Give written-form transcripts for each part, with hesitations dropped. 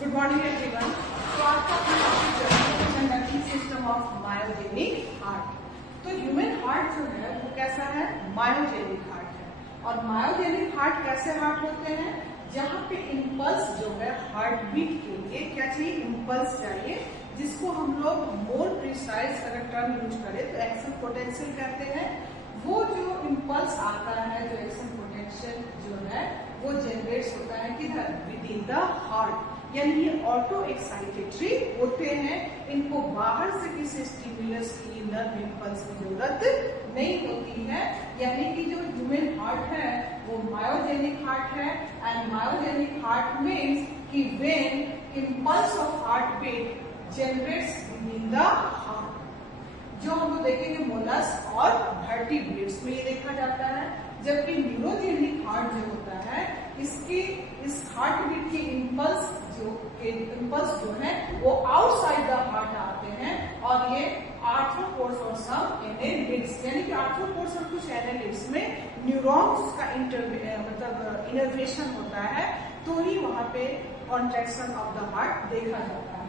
Good morning everyone. तो आज का conducting system of myogenic heart. तो ह्यूमन हार्ट जो है वो कैसा है? मायोजेनिक हार्ट है। और मायोजेनिक हार्ट कैसे हार्ट होते हैं? जहाँ पे इम्पल्स जो है हार्ट बीट के लिए क्या चाहिए? इम्पल्स चाहिए, जिसको हम लोग मोर प्रिसाइज अगर टर्म यूज करें तो एक्शन पोटेंशियल कहते हैं। वो जो इम्पल्स आता है, जो एक्शन पोटेंशियल जो है वो जनरेट होता है किधर? With in the heart. यानी ये ऑटो एक्साइटेटरी होते हैं, इनको बाहर से किसी स्टिमुलस की, नर्व इम्पल्स की जरूरत नहीं होती है। यानी कि जो ह्यूमन हार्ट है वो मायोजेनिक हार्ट है। एंड मायोजेनिक हार्ट मीन्स कि when impulse of heart beat generates within the heart. जो हम लोग देखेंगे मोलस और वर्टिब्रेट्स में ये देखा जाता है। जबकि न्यूरोजेनिक हार्ट जो होता है इसकी इस हार्ट बीट के इम्पल्स जो है वो आउटसाइड द हार्ट आते हैं और ये आर्थ्रोपोड्स और सम एनेलिड्स, यानी कि आर्थ्रोपोड्स और कुछ एनेलिड्स में न्यूरॉन्स का मतलब इनर्वेशन होता है, तो ही वहां पे कॉन्ट्रैक्शन ऑफ द हार्ट देखा जाता है।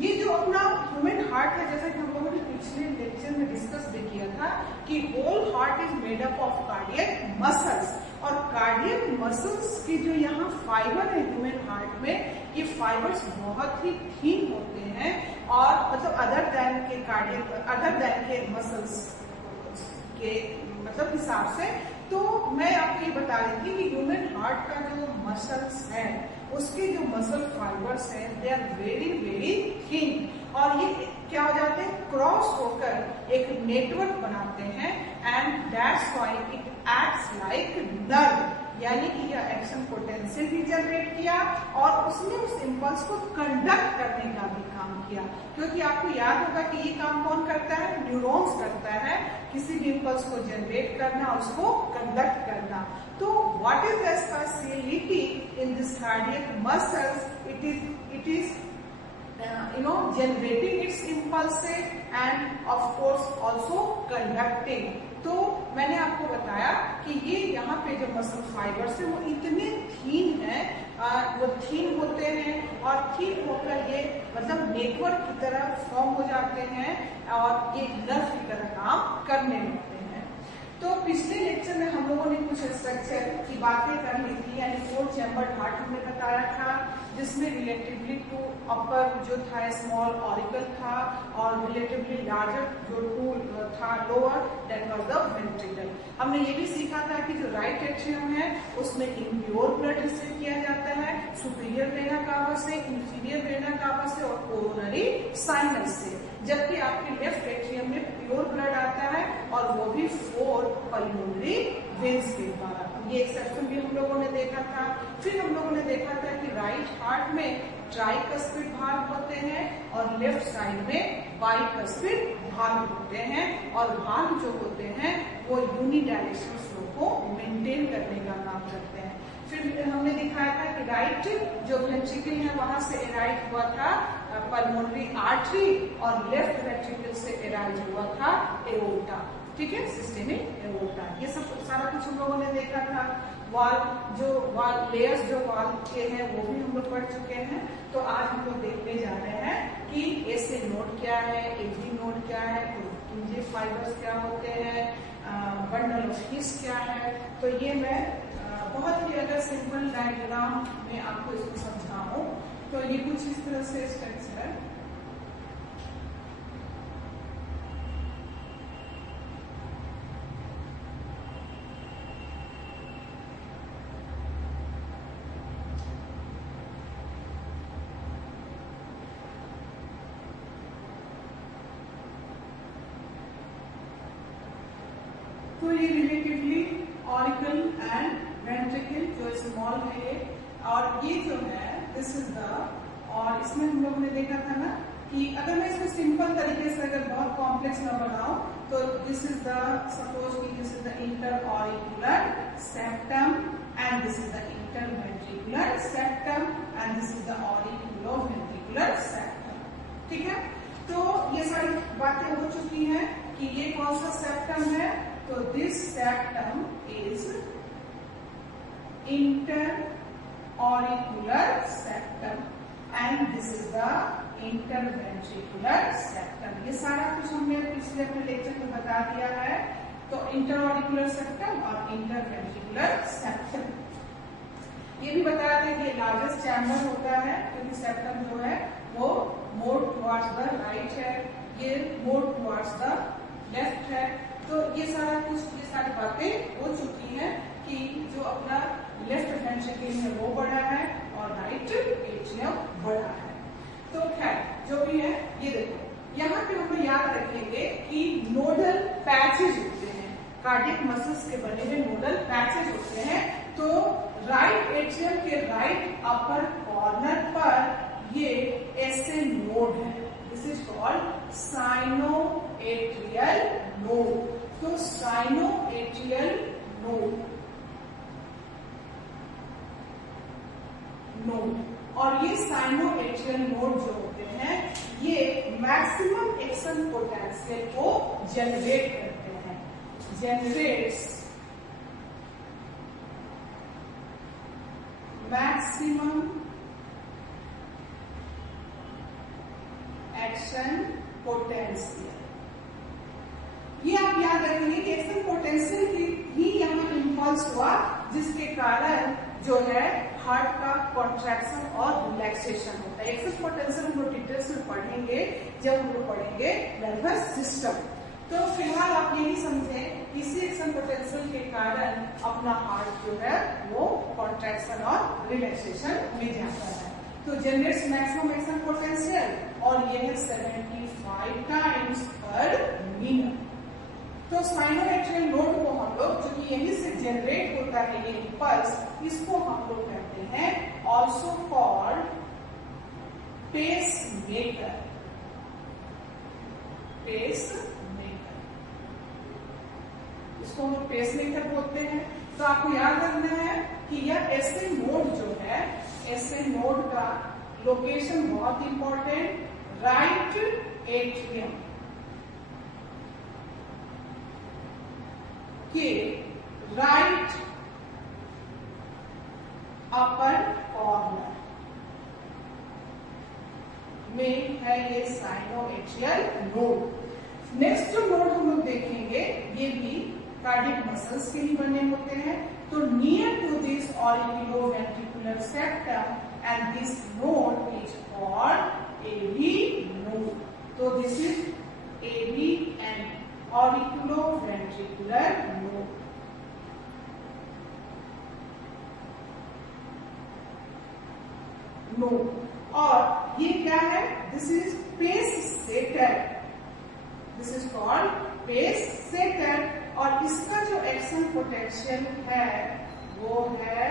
ये जो अपना ह्यूमन हार्ट है, जैसा कि हम लोगों ने पिछले लेक्चर में डिस्कस भी किया था कि whole heart is made up of cardiac muscles. और कार्डियक मसल्स की जो यहाँ फाइबर है ह्यूमन हार्ट में, ये फाइबर्स बहुत ही थीन होते हैं और मतलब अदर देन के मसल्स के मतलब हिसाब से। तो मैं आपको ये बता रही थी कि ह्यूमन हार्ट का जो मसल्स है उसके जो मसल फाइबर्स हैं they are very very thin, और ये क्या हो जाते हैं? क्रॉस होकर एक नेटवर्क बनाते हैं। And that's why it acts like nerve, यानी कि यह एक्शन पोटेंशियल भी जनरेट किया और उसने उस इम्पल्स को कंडक्ट करने का भी काम किया। क्योंकि आपको याद होगा कि ये काम कौन करता है? न्यूरॉन्स करता है, किसी भी इम्पल्स को जनरेट करना और उसको कंडक्ट करना। तो what is the speciality in this cardiac muscles? It is generating its impulses and of course also conducting। तो मैंने आपको बताया कि ये यहाँ पे जो मसल फाइबर्स है वो इतने थीन है, वो थीन होते हैं और थीन होकर ये मतलब नेटवर्क की तरह फॉर्म हो जाते हैं और ये नर्व की तरह काम करने लगते हैं। तो पिछले लेक्चर में हम लोगों ने कुछ स्ट्रक्चर की बातें कर ली थी, यानी 4 चैम्बर हार्ट हमने बताया था, जिसमें रिलेटिवली टू अपर जो था स्मॉल ऑरिकल था और रिलेटिवली लार्जर जो टूल था lower, that was the ventricle. हमने ये भी सीखा था कि जो राइट एट्रियम है उसमें इम्प्योर ब्लड रिसीव किया जाता है सुपीरियर वेना कावा से, इंफीरियर वेना कावा से और कोरोनरी साइनस से, जबकि आपके लेफ्ट एट्रियम में प्योर ब्लड आता है और वो भी 4 पल्मोनरी वेन्स के द्वारा। ये एक्सेप्शन भी हम लोगों ने देखा था। फिर हम लोगों ने देखा था कि राइट हार्ट में ट्राइकस्पिड भाग होते हैं और लेफ्ट साइड में बाइकस्पिड भाग होते हैं, और भाग जो होते हैं वो यूनिडायरेक्शनल फ्लो को मेंटेन करने का काम करते हैं। फिर हमने दिखाया था कि राइट जो वेंट्रिकल है वहां से एराइज हुआ था पल्मोनरी आर्टरी और लेफ्ट वेंट्रिकल से एराइज हुआ था एओर्टा। ठीक है, सिस्टेमिक एओर्टा। ये सब सारा कुछ हम लोगों ने देखा था। वाल लेयर्स जो वाल के हैं वो भी हम लोग पढ़ चुके हैं। तो आज हम लोग देखने जा रहे हैं कि एसे नोड क्या है, एजी नोड क्या है, पुंजी फाइबर्स क्या होते हैं, बंडल ऑफ हिस क्या है। तो ये मैं बहुत ही अगर सिंपल डायग्राम में आपको इसको समझाऊं तो ये कुछ इस तरह से स्ट्रक्चर है। तो ये रिलेटिवली ऑरिकल एंड वेंट्रिकल जो स्मॉल है, और ये जो है दिस इज द, और इसमें हम लोगों ने देखा था ना कि अगर मैं इसको सिंपल तरीके से अगर बहुत कॉम्प्लेक्स ना बनाऊं तो दिस इज द, सपोज कि this is the inter auricular septum and this is the inter ventricular septum and this is the auriculo ventricular septum. ठीक है, तो ये सारी बातें हो चुकी हैं कि ये कौन सा सेप्टम है। तो this septum is inter auricular septum. And this is the interventricular septum. ये सारा कुछ हमने पिछले अपने लेक्चर में बता दिया है। तो इंटरऑरिकुलर सेप्टम और इंटरवेंट्रिकुलर सेप्टम, ये भी बताया था कि लार्जेस्ट चैम्बर होता है, क्योंकि सेप्टम जो है वो मोर टुवर्ड्स द राइट है, ये मोर टुवर्ड्स द लेफ्ट है। तो ये सारा कुछ, ये सारी बातें हो चुकी हैं कि जो अपना लेफ्ट वेंट्रिकल है वो बड़ा है और राइट एट्रियम बड़ा है। तो खैर जो भी है, ये देखो यहाँ पे हम याद रखेंगे कि नोडल पैचेज होते हैं, कार्डियक मसल्स के बने हुए नोडल पैचेज होते हैं। तो राइट एट्रियम के राइट अपर कॉर्नर पर ये ऐसे नोड है, this is called sinoatrial node. तो साइनोएट्रियल नोड और ये साइनोएट्रियल नोड जो होते हैं ये मैक्सिमम एक्शन पोटेंशियल को जनरेट करते हैं, जनरेट्स मैक्सिमम एक्शन पोटेंशियल। ये आप याद रखेंगे कि एक्शन पोटेंशियल ही यहाँ इम्पल्स हुआ, जिसके कारण जो है हार्ट का कॉन्ट्रैक्शन और रिलैक्सेशन होता है। एक्शन पोटेंशियल हम लोग डिटेल्स में पढ़ेंगे जब हम लोग पढ़ेंगे नर्वस सिस्टम। तो फिलहाल आप यही समझें, इसी एक्शन पोटेंशियल के कारण अपना हार्ट जो है वो कॉन्ट्रैक्शन और रिलैक्सेशन में जाता है। तो जनरेट्स मैक्सिमम एक्शन पोटेंशियल और ये है 75 टाइम्स पर मिनट। तो साइनोएट्रियल नोड को हम लोग, जो कि यहीं से जनरेट होता है ये इम्पल्स, इसको हम लोग कहते हैं also called pacemaker. Pacemaker, इसको हम लोग पेस मेकर बोलते हैं। तो आपको याद रखना है कि यह ऐसे नोड जो है, ऐसे नोड का लोकेशन बहुत इंपॉर्टेंट, राइट एट्रियम के राइट अपर कॉर्नर में है ये साइनोएट्रियल नोड। नेक्स्ट जो नोड हम लोग देखेंगे ये भी कार्डियक मसल्स के ही बने होते हैं। तो near to this auriculoventricular septum and this node is called AV node. तो this is AV and auriculoventricular node। और ये क्या है, this is pacesetter, this is called pacesetter. और इसका जो एक्शन पोटेंशियल है वो है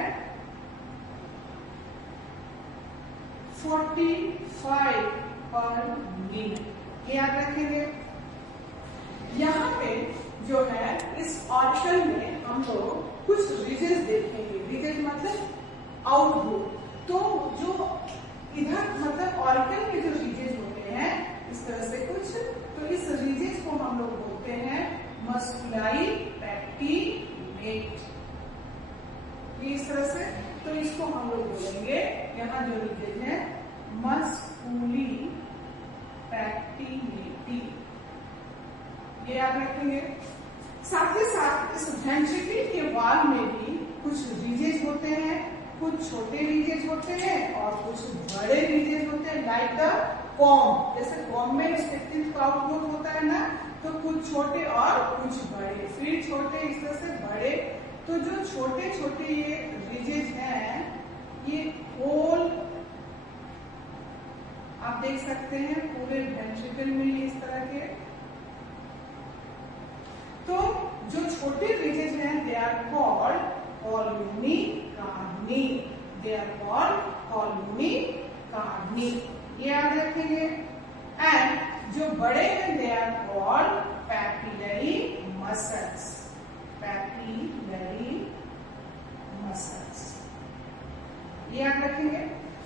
45 पर मिनट। याद रखेंगे। यहाँ पे जो है इस ऑरिकल में हम लोग कुछ रीजेस देखेंगे। रीजेस मतलब आउटपुट। तो जो इधर मतलब ऑरिकल में जो रीजेस होते हैं इस तरह से कुछ, तो इस रीजेस को हम लोग बोलते हैं मस्कुलाई पैक्टिनेट। इस तरह से, तो इसको हम लोग बोलेंगे, यहाँ जो रीजेस है मस्कुली पैक्टिनेटी, ये याद रखेंगे। साथ ही साथ इस वेंट्रिकल के वॉल में भी कुछ रीजेस होते हैं, कुछ छोटे रीजेस होते हैं और कुछ बड़े रीजेस होते हैं, लाइक द कॉम। जैसे कॉम में स्पेक्ट्रम का आउटपुट होता है ना, तो कुछ छोटे और कुछ बड़े, फिर छोटे इस तरह से बड़े। तो जो छोटे छोटे ये रीजेस हैं ये होल आप देख सकते हैं पूरे वेंट्रिकल में इस तरह के। तो जो छोटे रीजेस हैं they are called columnae carneae, they are called columnae carneae, ये याद रखेंगे। एंड जो बड़े हैं they are called papillary muscles, papillary muscles, ये याद रखेंगे।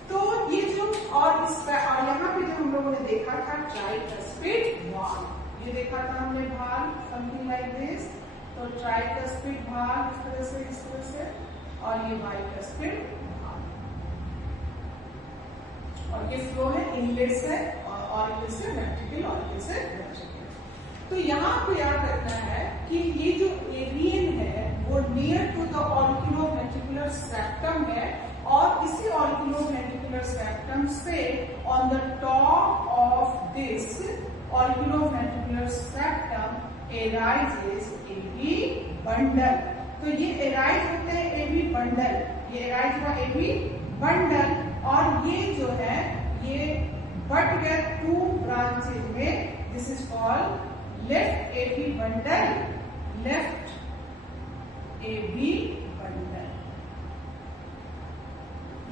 तो ये जो और इसका और यहाँ पे जो हम लोगों ने देखा था ट्राइकस्पिड वाल्व, ये देखा था हमने भाग समथिंग लाइक दिस। तो ट्राइकस्पिड भाग इस तरह से और ये बाइकस्पिड भाग। और ये फ्लो है इनलेट से ऑरिकल से वेंट्रिकल, ऑरिकल से वेंट्रिकल। तो यहाँ आपको याद रखना है कि ये जो एवियन है वो near to the auriculoventricular septum है, और इसी ऑरिकुलोवेंट्रिकुलर सेप्टम से on the top of this auriculoventricular septum arises AV bundle. तो ये एराइज होते हैं एवी बंडल, ये एराइज हुआ एवी बंडल, और ये जो है ये बट गए टू ब्रांचेज में। This is called left AV bundle, left AV bundle.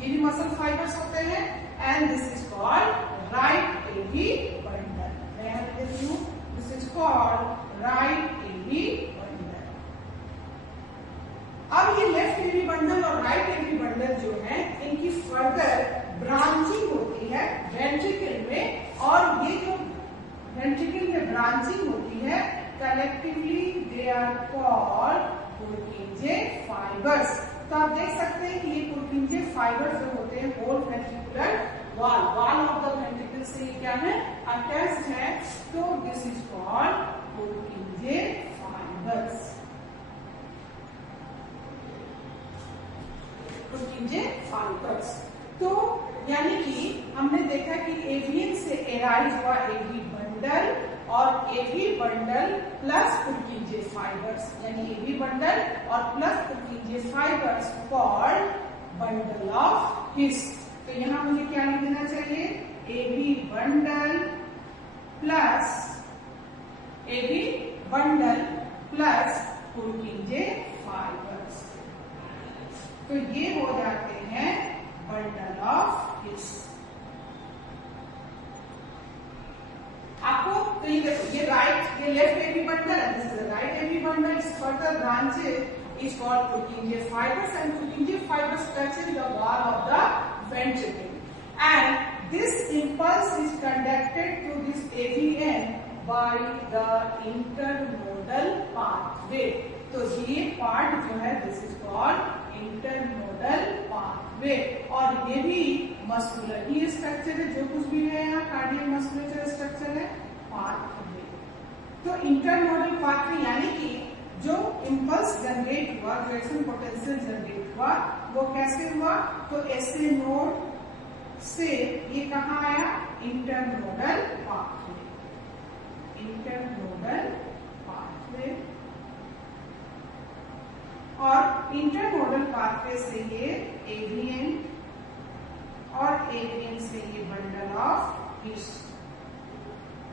ये भी मसल फाइबर्स होते हैं, and this is called right AV bundle. This is called right AV bundle. अब ये लेफ्ट एवी बंडल और राइट एवी बंडल जो है इनकी फर्दर ब्रांचिंग होती है वेंट्रिकल में, और ये जो वेंट्रिकल में ब्रांचिंग होती है collectively they are called Purkinje fibres. तो आप देख सकते हैं कि ये पुर्किंजे फाइबर्स जो होते हैं whole ventricular wall of the ventricle से ये क्या है अटैच्ड है, तो this is called Purkinje fibres. Purkinje fibres. तो यानी कि हमने देखा कि एवियन से एराइज हुआ एवी बंडल, और AV bundle plus Purkinje fibres, यानी एवी बंडल और plus Purkinje fibres called bundle of His. तो यहाँ मुझे क्या लिख देना चाहिए, AV bundle plus Purkinje fibres. तो ये हो जाते हैं बंडल ऑफ हिस। आपको तो ये देखो, ये राइट, ये लेफ्ट एवी बंडल है, this is right AV bundle, इस further branches is called Purkinje fibres, and Purkinje fibres touches the wall of the ventricle, and this impulse is conducted to this AVN by the internodal pathway. तो ये part जो है this is called internodal pathway, और ये भी muscular ही structure है, जो कुछ भी है यहाँ कार्डियक मस्कुलेचर स्ट्रक्चर है पाथवे। तो इंटरनोडल पाथवे यानी कि जो इंपल्स जनरेट हुआ, जो एक्शन पोटेंशियल जनरेट हुआ वो कैसे हुआ, तो ऐसे नोड से ये कहाँ आया, इंटरनोडल पाथवे, इंटरनोडल पाथवे, और इंटरनोडल पाथवे से ये एवियन, और एवियन से ये bundle of his,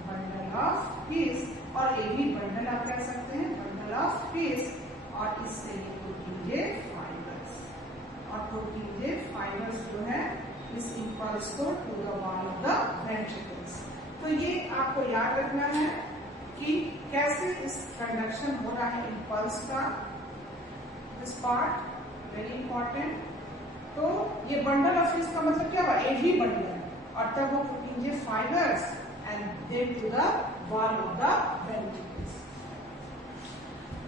bundle of हिस, और एवी बंडल आप कह सकते हैं बंडल ऑफ हिस, और इससे ये पुर्किंजे फाइबर्स, और पुर्किंजे फाइबर्स जो है इस इंपल्स को to the wall of the ventricles. तो ये आपको याद रखना है कि कैसे इस कंडक्शन हो रहा है इंपल्स का, दिस पार्ट वेरी इंपॉर्टेंट। तो ये बंडल ऑफ हिस का मतलब क्या हुआ, एवी बंडल, और तब वो Purkinje fibres and then to the wall of the ventricles.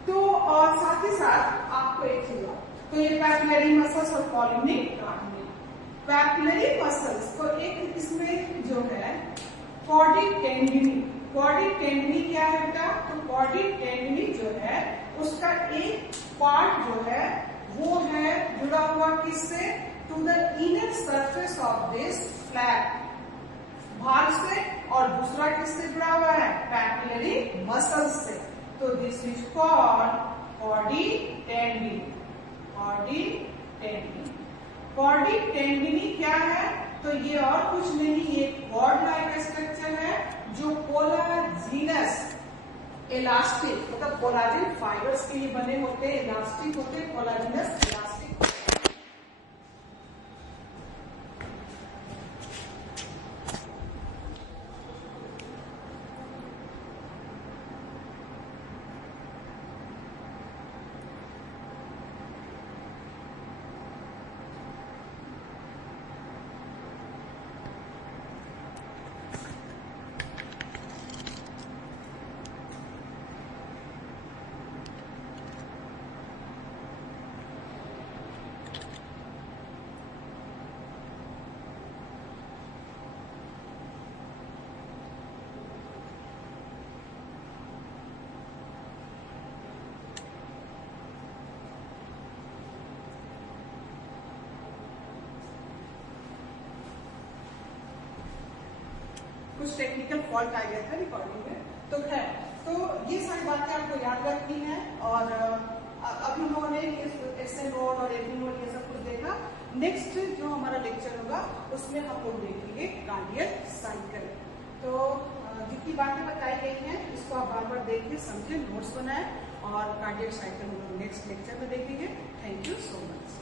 तो और साथ ही साथ आपको एक चीज, तो ये पैपिलरी मसल्स और कॉलिनिक कार्डियक। पैपिलरी मसल्स तो एक इसमें जो है कॉर्डिक टेंडिनी, कॉर्डिक टेंडिनी क्या है बेटा, तो कॉर्डिक टेंडिनी जो है उसका एक पार्ट जो है वो है जुड़ा हुआ किससे, to the inner surface of this flap, भाग से, और दूसरा किससे जुड़ा हुआ है, पैपिलरी मसल्स से। तो दिस इज कॉल्ड कॉर्डिक टेंडिनी, कॉर्डिक टेंडिनी। कॉर्डिक टेंडिनी क्या है, तो ये और कुछ नहीं, ये कॉर्ड लाइक स्ट्रक्चर है जो कोलाजिनस इलास्टिक, मतलब कोलाजिन फाइबर्स के ये बने होते हैं, इलास्टिक होते हैं, कोलाजिनस इलास्टिक। कुछ टेक्निकल फॉल्ट आ गया था रिकॉर्डिंग में। तो खैर, तो ये सारी बातें आपको याद रखनी है। और अभी हम लोगों ने एक्सेल नोट और एवरी नोट ये सब कुछ देखा। नेक्स्ट जो हमारा लेक्चर होगा उसमें हम लोग देखेंगे कार्डियक साइकिल। तो जितनी बातें बताई गई हैं इसको आप बार बार देखिए, समझिए, नोट्स बनाएं, और कार्डियक साइकिल हम लोग नेक्स्ट लेक्चर में देखेंगे। Thank you so much.